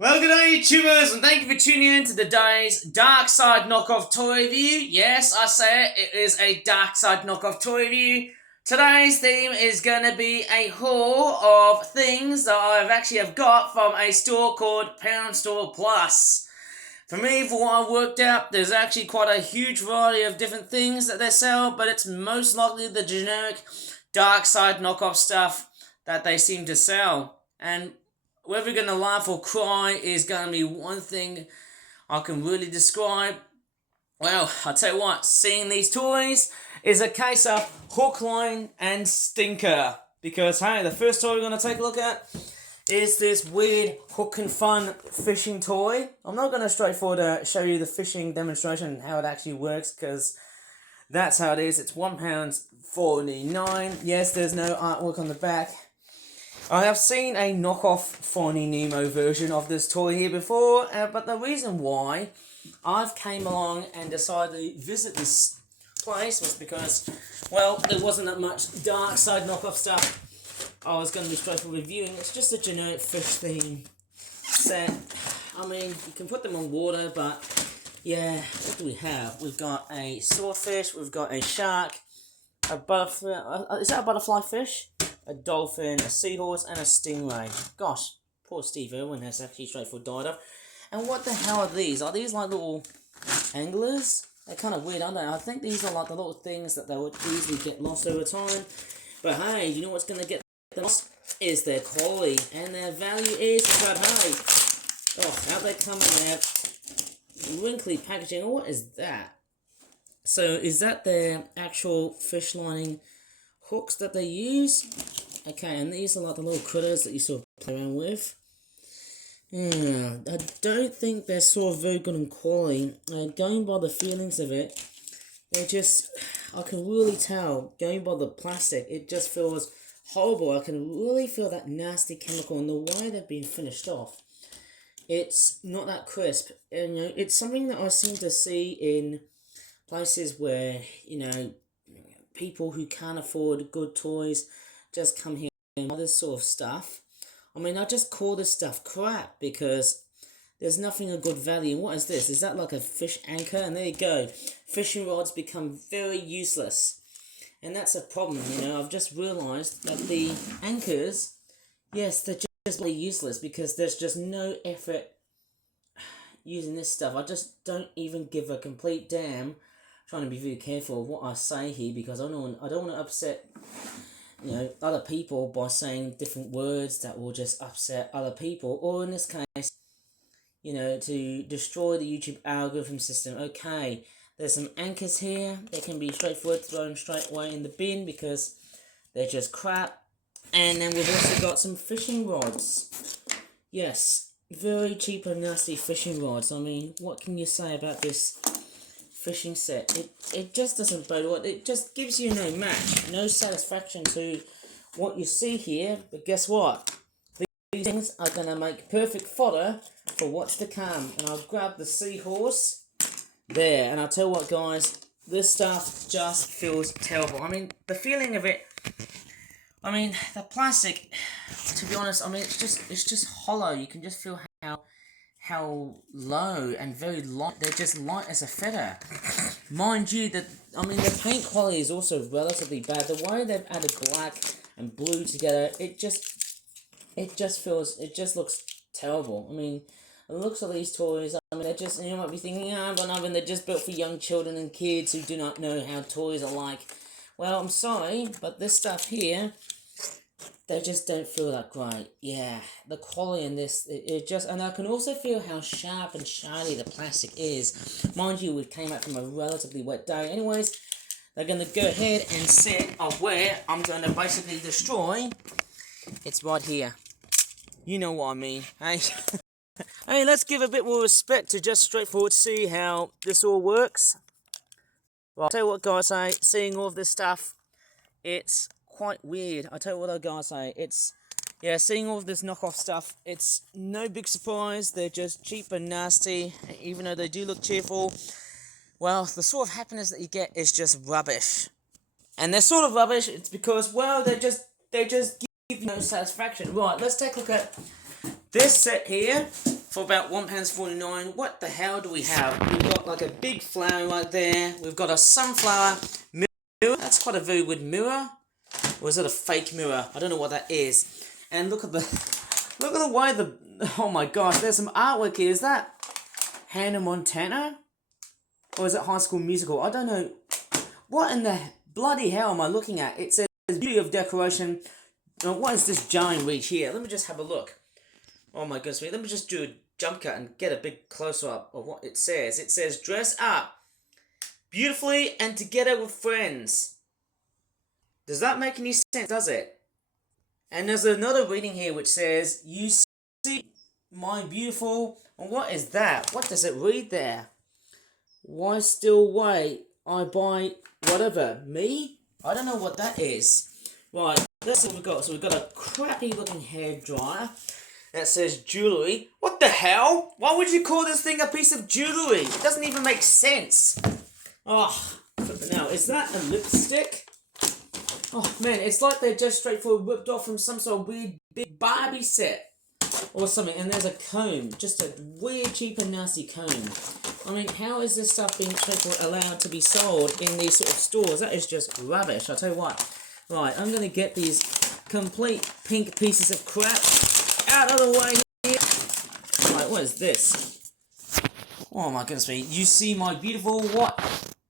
Well, good day, YouTubers, and thank you for tuning in to today's Dark Side Knockoff toy review. Yes, I say it, it is a Dark Side Knockoff toy review. Today's theme is going to be a haul of things that I've got from a store called Pound Store Plus. For me, for what I've worked out, there's actually quite a huge variety of different things that they sell, but it's most likely the generic Dark Side Knockoff stuff that they seem to sell. And whether you're going to laugh or cry is going to be one thing I can really describe. Well, I'll tell you what, seeing these toys is a case of hook, line, and stinker. Because, hey, the first toy we're going to take a look at is this weird hook and fun fishing toy. I'm not going to straightforward show you the fishing demonstration and how it actually works, because that's how it is. It's £1.49. Yes, there's no artwork on the back. I have seen a knockoff Finding Nemo version of this toy here before, but the reason why I've came along and decided to visit this place was because, well, there wasn't that much Dark Side knockoff stuff I was going to be straightforward reviewing. It's just a generic fish theme set. I mean, you can put them on water, but yeah, what do we have? We've got a swordfish, we've got a shark, a butterfly, is that a butterfly fish? A dolphin, a seahorse, and a stingray. Gosh, poor Steve Irwin has actually straightforward died of. And what the hell are these? Are these like little anglers? They're kind of weird, aren't they? I think these are like the little things that they would easily get lost over time. But hey, you know what's going to get them lost? Is their quality. And their value is, but hey, oh, how they come in their wrinkly packaging. What is that? So, is that their actual fish lining hooks that they use? Okay, and these are like the little critters that you sort of play around with. Yeah, I don't think they're sort of very good in quality. Going by the feelings of it, they just, I can really tell, going by the plastic, it just feels horrible. I can really feel that nasty chemical in the way they've been finished off. It's not that crisp. And, you know, it's something that I seem to see in places where, you know, people who can't afford good toys just come here and buy this sort of stuff. I mean, I just call this stuff crap because there's nothing of good value. What is this? Is that like a fish anchor? And there you go. Fishing rods become very useless. And that's a problem, you know. I've just realised that the anchors, yes, they're just really useless because there's just no effort using this stuff. I just don't even give a complete damn. Trying to be very careful of what I say here because I don't want to upset, you know, other people by saying different words that will just upset other people, or in this case, you know, to destroy the YouTube algorithm system. Okay, there's some anchors here. They can be straightforward, throw them straight away in the bin because they're just crap. And then we've also got some fishing rods. Yes, very cheap and nasty fishing rods. I mean, what can you say about this fishing set? It just doesn't bode well. It just gives you no match, no satisfaction to what you see here. But guess what? These things are going to make perfect fodder for what's to come. And I'll grab the seahorse there. And I'll tell you what, guys, this stuff just feels terrible. I mean, the feeling of it, I mean, the plastic, to be honest, I mean, it's just hollow. You can just feel how low and very light. They're just light as a feather. Mind you, that I mean, the paint quality is also relatively bad. The way they've added black and blue together, it just looks terrible. I mean, the looks of these toys, I mean, they're just, you might be thinking, they're just built for young children and kids who do not know how toys are like. Well, I'm sorry, but this stuff here, they just don't feel that great. Yeah, the quality in this, it just, and I can also feel how sharp and shiny the plastic is. Mind you, we came out from a relatively wet day. Anyways, they're going to go ahead and set of where I'm going to basically destroy. It's right here. You know what I mean, hey? Hey, let's give a bit more respect to just straightforward see how this all works. Well, I'll tell you what, guys, say, seeing all of this stuff, it's quite weird. I tell you what, guys, say, it's, yeah, seeing all of this knockoff stuff, it's no big surprise. They're just cheap and nasty, even though they do look cheerful. Well, the sort of happiness that you get is just rubbish. And they're sort of rubbish, it's because, well, they just give you no satisfaction. Right, let's take a look at this set here. for about £1.49. What the hell do we have? We've got like a big flower right there. We've got a sunflower mirror. That's quite a very good mirror. Or is it a fake mirror? I don't know what that is. And look at the way the, oh my gosh, there's some artwork here. Is that Hannah Montana? Or is it High School Musical? I don't know. What in the bloody hell am I looking at? It says beauty of decoration. What is this giant reach here? Let me just have a look. Oh my goodness me. Let me just do a jump cut and get a big close-up of what it says. It says, dress up beautifully and together with friends. Does that make any sense, does it? And there's another reading here which says, you see my beautiful... Well, what is that? What does it read there? Why still wait? I buy whatever. Me? I don't know what that is. Right, that's what we've got. So we've got a crappy looking hairdryer that says jewellery. What the hell? Why would you call this thing a piece of jewellery? It doesn't even make sense. Oh, now, is that a lipstick? Oh man, it's like they just straightforward whipped off from some sort of weird big Barbie set or something. And there's a comb, just a weird, cheap and nasty comb. I mean, how is this stuff being allowed to be sold in these sort of stores? That is just rubbish, I'll tell you what. Right, I'm going to get these complete pink pieces of crap out of the way here. Right, what is this? Oh my goodness me. You see my beautiful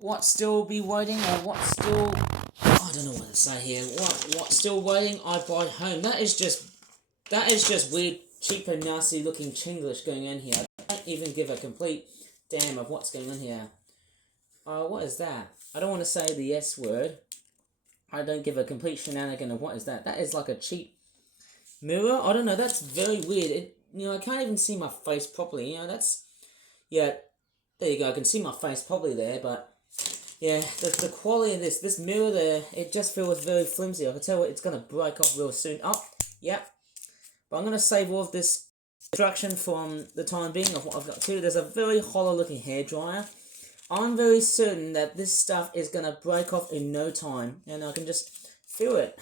what still be waiting, or what still... I don't know what to say here. What still waiting? I buy home. That is just weird, cheap and nasty looking Chinglish going on here. I don't even give a complete damn of what's going on here. What is that? I don't want to say the S word. I don't give a complete shenanigan of what is that. That is like a cheap mirror. I don't know. That's very weird. I can't even see my face properly. Yeah, there you go. I can see my face properly there, but yeah, the quality of this mirror there, it just feels very flimsy. I can tell it's going to break off real soon. Oh, yeah. But I'm going to save all of this destruction from the time being of what I've got to. There's a very hollow looking hairdryer. I'm very certain that this stuff is going to break off in no time. And I can just feel it.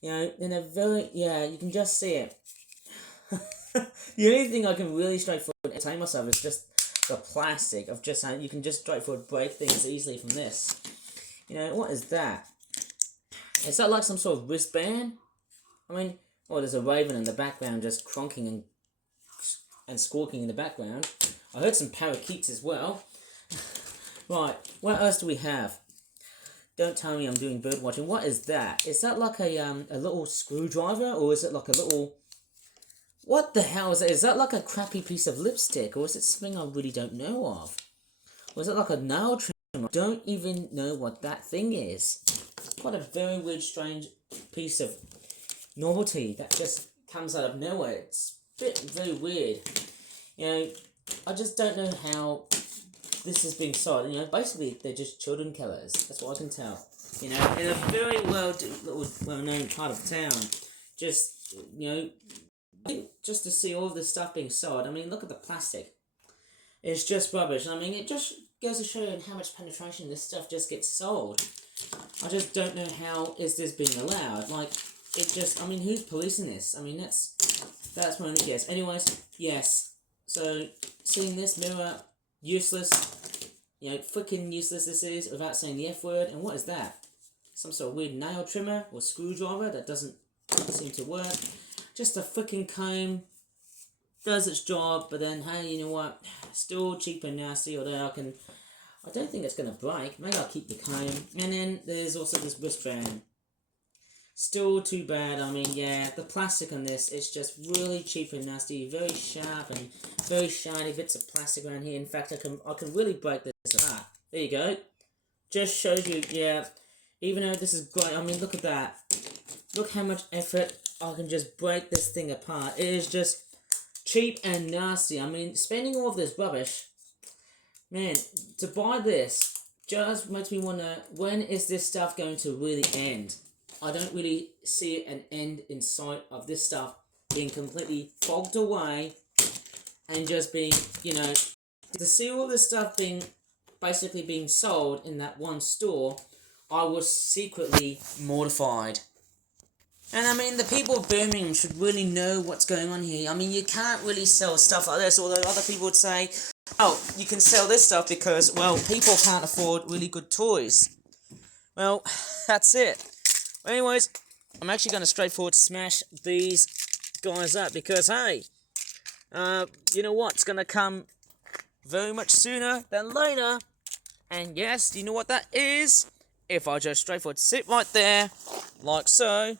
In a very... Yeah, you can just see it. The only thing I can really straightforward entertain myself is just the plastic of just how you can just straightforward break things easily from this. What is that? Is that like some sort of wristband? I mean, there's a raven in the background just cronking and squawking in the background. I heard some parakeets as well. Right, what else do we have? Don't tell me I'm doing bird watching. What is that? Is that like a little screwdriver, or is it like a little... What the hell is that? Is that like a crappy piece of lipstick, or is it something I really don't know of? Or is it like a nail trimmer? I don't even know what that thing is. Quite a very weird, strange piece of novelty that just comes out of nowhere. It's very weird. I just don't know how this is being sold. Basically they're just children killers. That's what I can tell. In a very well-known part of town. Just to see all of this stuff being sold. I mean, look at the plastic. It's just rubbish. I mean, it just goes to show you how much penetration this stuff just gets sold. I just don't know how is this being allowed. Like, I mean, who's policing this? I mean, that's my only guess. Anyways, yes. So, seeing this mirror, useless. Freaking useless this is, without saying the F word. And what is that? Some sort of weird nail trimmer or screwdriver that doesn't seem to work. Just a freaking comb. Does its job, but then, hey, you know what? Still cheap and nasty, although I don't think it's going to break. Maybe I'll keep the comb. And then there's also this wristband. Still too bad. I mean, yeah, the plastic on this, it's just really cheap and nasty. Very sharp and very shiny bits of plastic around here. In fact, I can really break this apart. There you go. Just shows you, yeah, even though this is great, I mean, look at that. Look how much effort I can just break this thing apart. It is just cheap and nasty. I mean, spending all of this rubbish, man, to buy this just makes me wonder, when is this stuff going to really end? I don't really see an end in sight of this stuff being completely fogged away and just being, to see all this stuff basically being sold in that one store, I was secretly mortified. And I mean, the people of Birmingham should really know what's going on here. I mean, you can't really sell stuff like this, although other people would say, oh, you can sell this stuff because, well, people can't afford really good toys. Well, that's it. Anyways, I'm actually going to straightforward smash these guys up because, hey, you know what? It's going to come very much sooner than later. And yes, do you know what that is? If I just straightforward sit right there, like so,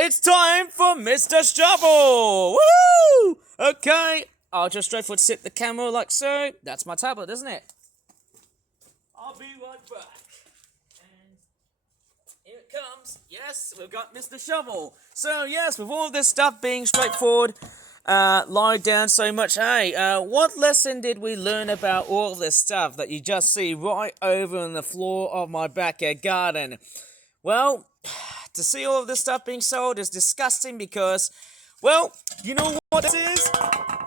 it's time for Mr. Shovel! Woo! Okay, I'll just straightforward sit the camera like so. That's my tablet, isn't it? I'll be right back. And here it comes. Yes, we've got Mr. Shovel. So yes, with all of this stuff being straightforward, lie down so much. Hey, what lesson did we learn about all this stuff that you just see right over on the floor of my backyard garden? Well, to see all of this stuff being sold is disgusting because, well, you know what it is?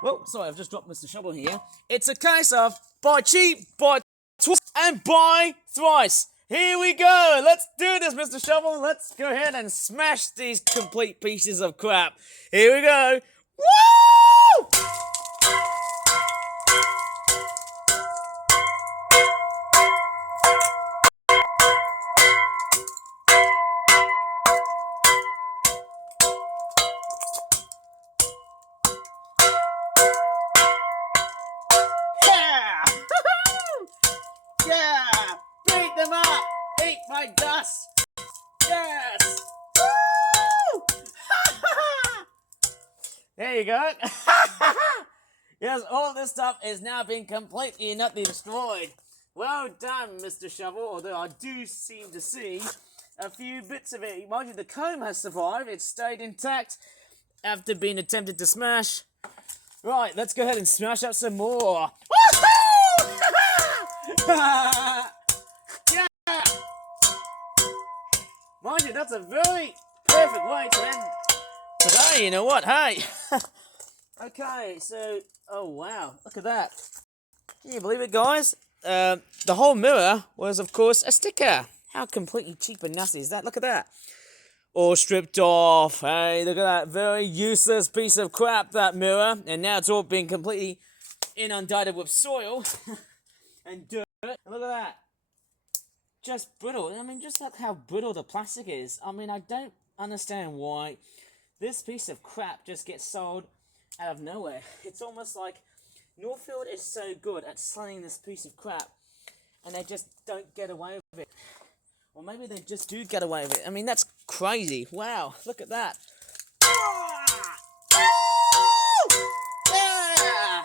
Well, sorry, I've just dropped Mr. Shovel here. It's a case of buy cheap, buy twice, and buy thrice. Here we go. Let's do this, Mr. Shovel. Let's go ahead and smash these complete pieces of crap. Here we go. Woo! Yeah! Yeah! Beat them up! Eat my dust! Yes! Woo! There you go. Yes, all this stuff is now being completely and utterly destroyed. Well done, Mr. Shovel, although I do seem to see a few bits of it. Mind you, the comb has survived. It stayed intact after being attempted to smash. Right, let's go ahead and smash up some more. Woohoo! Yeah! Mind you, that's a very perfect way to end today, you know what? Hey! Okay, so, oh wow, look at that. Can you believe it, guys? The whole mirror was, of course, a sticker. How completely cheap and nasty is that? Look at that. All stripped off. Hey, look at that very useless piece of crap, that mirror. And now it's all been completely inundated with soil and dirt. And look at that. Just brittle. I mean, just look how brittle the plastic is. I mean, I don't understand why this piece of crap just gets sold out of nowhere. It's almost like Northfield is so good at selling this piece of crap and they just don't get away with it. Or maybe they just do get away with it. I mean, that's crazy. Wow, look at that. Yeah!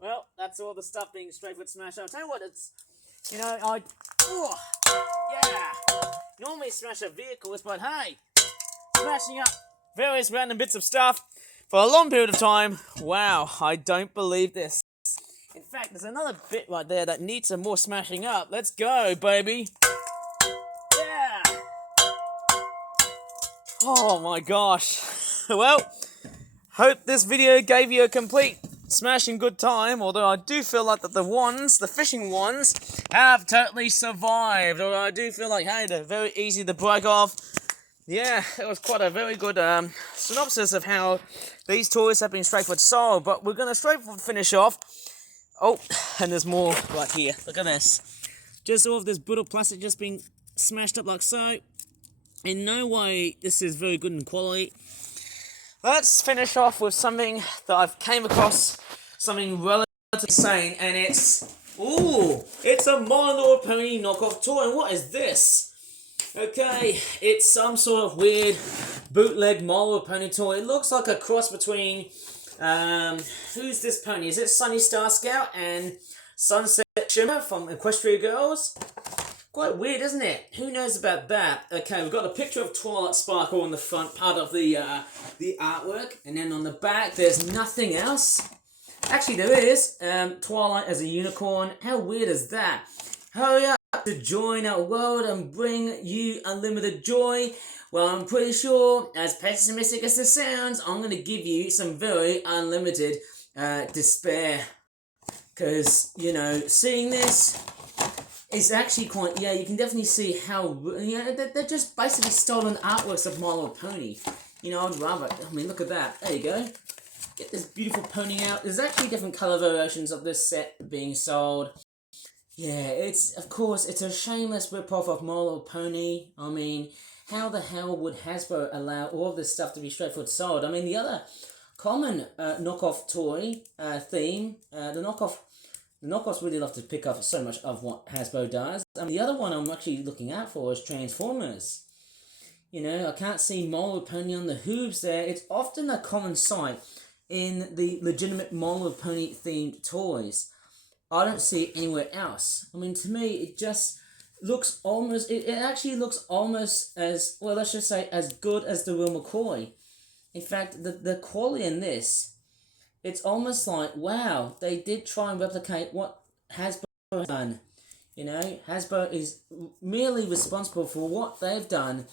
Well, that's all the stuff being straightforward smashed. I'll tell you what, it's, you know, yeah. Normally smash a vehicles, but hey, smashing up various random bits of stuff for a long period of time. Wow, I don't believe this. In fact, there's another bit right there that needs some more smashing up. Let's go, baby. Yeah. Oh my gosh. Well, hope this video gave you a complete smashing good time, although I do feel like that the fishing ones, have totally survived. Or I do feel like, hey, they're very easy to break off. Yeah, it was quite a very good synopsis of how these toys have been straightforward sold, but we're going to straightforward finish off. Oh, and there's more right here. Look at this. Just all of this brittle plastic just being smashed up like so. In no way this is very good in quality. Let's finish off with something that I've came across, something relatively insane, and it's a My Little Pony knockoff toy. And what is this? Okay, it's some sort of weird bootleg My Little Pony toy. It looks like a cross between, who's this pony? Is it Sunny Star Scout and Sunset Shimmer from Equestria Girls? Quite weird, isn't it? Who knows about that? Okay, we've got a picture of Twilight Sparkle on the front part of the artwork, and then on the back there's nothing else. Actually, there is Twilight as a unicorn. How weird is that? Hurry up to join our world and bring you unlimited joy. Well, I'm pretty sure, as pessimistic as this sounds, I'm going to give you some very unlimited despair. Because, you know, seeing this, It's actually quite, yeah, you can definitely see how, they're just basically stolen artworks of My Little Pony. You know, I'd rather, I mean, look at that. There you go. Get this beautiful pony out. There's actually different colour variations of this set being sold. Yeah, of course, it's a shameless rip-off of My Little Pony. I mean, how the hell would Hasbro allow all of this stuff to be straightforward sold? I mean, the other common knockoff toy theme, the knockoffs really love to pick up so much of what Hasbro does. I mean, the other one I'm actually looking out for is Transformers. You know, I can't see My Little Pony on the hooves there. It's often a common sight in the legitimate My Little Pony themed toys. I don't see it anywhere else. I mean, to me, it just looks almost, it actually looks almost as, well, let's just say, as good as the real McCoy. In fact, the quality in this, it's almost like, wow, they did try and replicate what Hasbro has done. You know, Hasbro is merely responsible for what they've done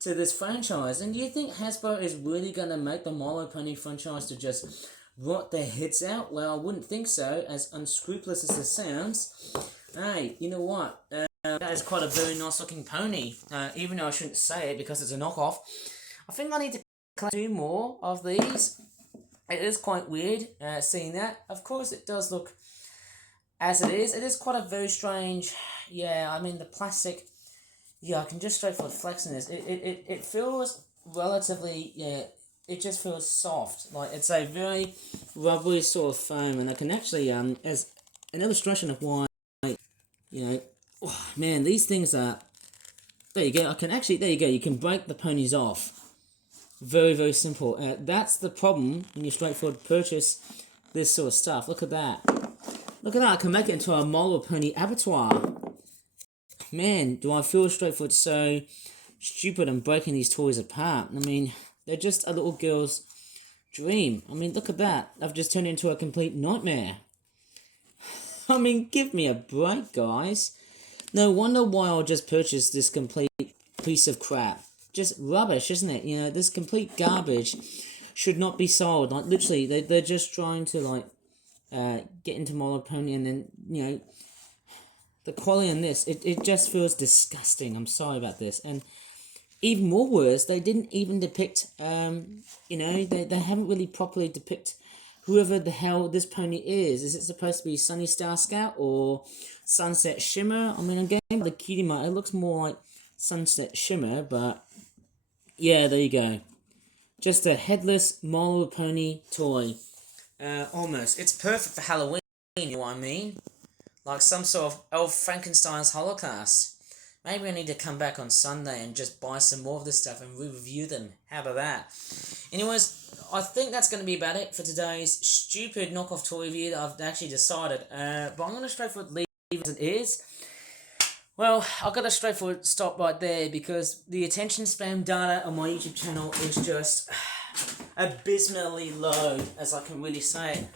to this franchise. And do you think Hasbro is really going to make the My Little Pony franchise to just rot their heads out? Well, I wouldn't think so, as unscrupulous as this sounds. Hey, you know what? That is quite a very nice looking pony, even though I shouldn't say it because it's a knockoff. I think I need to collect 2 more of these. It is quite weird seeing that. Of course, it does look as it is. It is quite a very strange, yeah, I mean, the plastic, yeah, I can just straightforward flex in this. It feels relatively, yeah, it just feels soft. Like, it's a very rubbery sort of foam, and I can actually, as an illustration of why, you know, oh, man, these things are, there you go, I can actually, there you go, you can break the ponies off. Very, very simple. That's the problem when you straightforward purchase this sort of stuff. Look at that. Look at that, I can make it into a My Little Pony abattoir. Man, do I feel straightforward so stupid and breaking these toys apart. I mean, they're just a little girl's dream. I mean, look at that. I've just turned into a complete nightmare. I mean, give me a break, guys. No wonder why I'll just purchase this complete piece of crap. Just rubbish, isn't it? You know, this complete garbage should not be sold. Like, literally, they're just trying to, like, get into My Little Pony, and then, you know, the quality on this, it just feels disgusting. I'm sorry about this. And even more worse, they didn't even depict, you know, they haven't really properly depict whoever the hell this pony is. Is it supposed to be Sunny Star Scout or Sunset Shimmer? I mean, I'm getting the cutie mark. It looks more like Sunset Shimmer, but yeah, there you go. Just a headless My Little Pony toy. Almost. It's perfect for Halloween, you know what I mean? Like some sort of Elf Frankenstein's Holocaust. Maybe I need to come back on Sunday and just buy some more of this stuff and re-review them. How about that? Anyways, I think that's going to be about it for today's stupid knockoff toy review that I've actually decided. But I'm going to straightforward leave it as it is. Well, I've got to straightforward stop right there because the attention span data on my YouTube channel is just abysmally low, as I can really say it.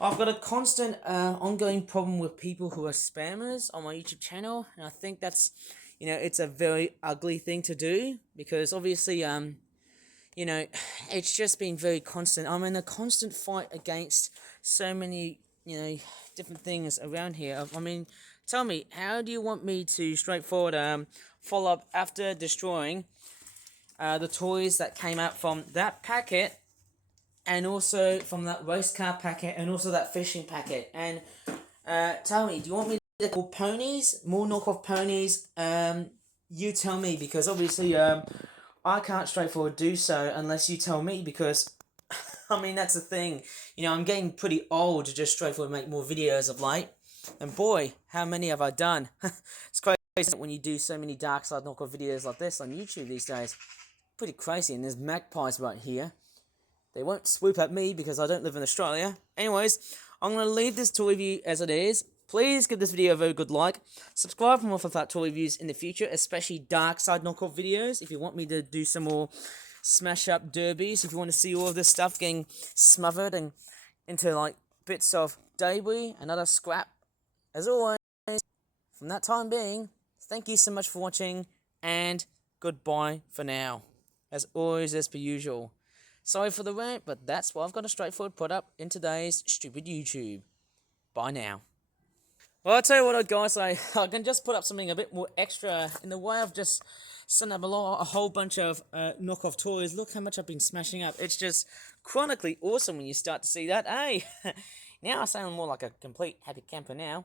I've got a constant ongoing problem with people who are spammers on my YouTube channel, and I think that's, you know, it's a very ugly thing to do because obviously, you know, it's just been very constant. I'm in a constant fight against so many, you know, different things around here. I mean, tell me, how do you want me to straightforward follow up after destroying the toys that came out from that packet, and also from that race car packet, and also that fishing packet? And tell me, do you want me to call ponies, more knockoff ponies? You tell me, because obviously I can't straightforward do so unless you tell me, because I mean, that's the thing. You know, I'm getting pretty old to just straightforward make more videos of late. And boy, how many have I done? It's crazy when you do so many dark side knockoff videos like this on YouTube these days. Pretty crazy. And there's magpies right here. They won't swoop at me because I don't live in Australia. Anyways, I'm going to leave this toy review as it is. Please give this video a very good like. Subscribe for more for toy reviews in the future, especially dark side knockoff videos. If you want me to do some more smash up derbies, if you want to see all of this stuff getting smothered and into like bits of debris and other scrap. As always, from that time being, thank you so much for watching, and goodbye for now. As always, as per usual. Sorry for the rant, but that's what I've got to straightforward put up in today's stupid YouTube. Bye now. Well, I'll tell you what, guys, I can just put up something a bit more extra in the way of just setting up a whole bunch of knockoff toys. Look how much I've been smashing up. It's just chronically awesome when you start to see that. Hey, now I sound more like a complete happy camper now.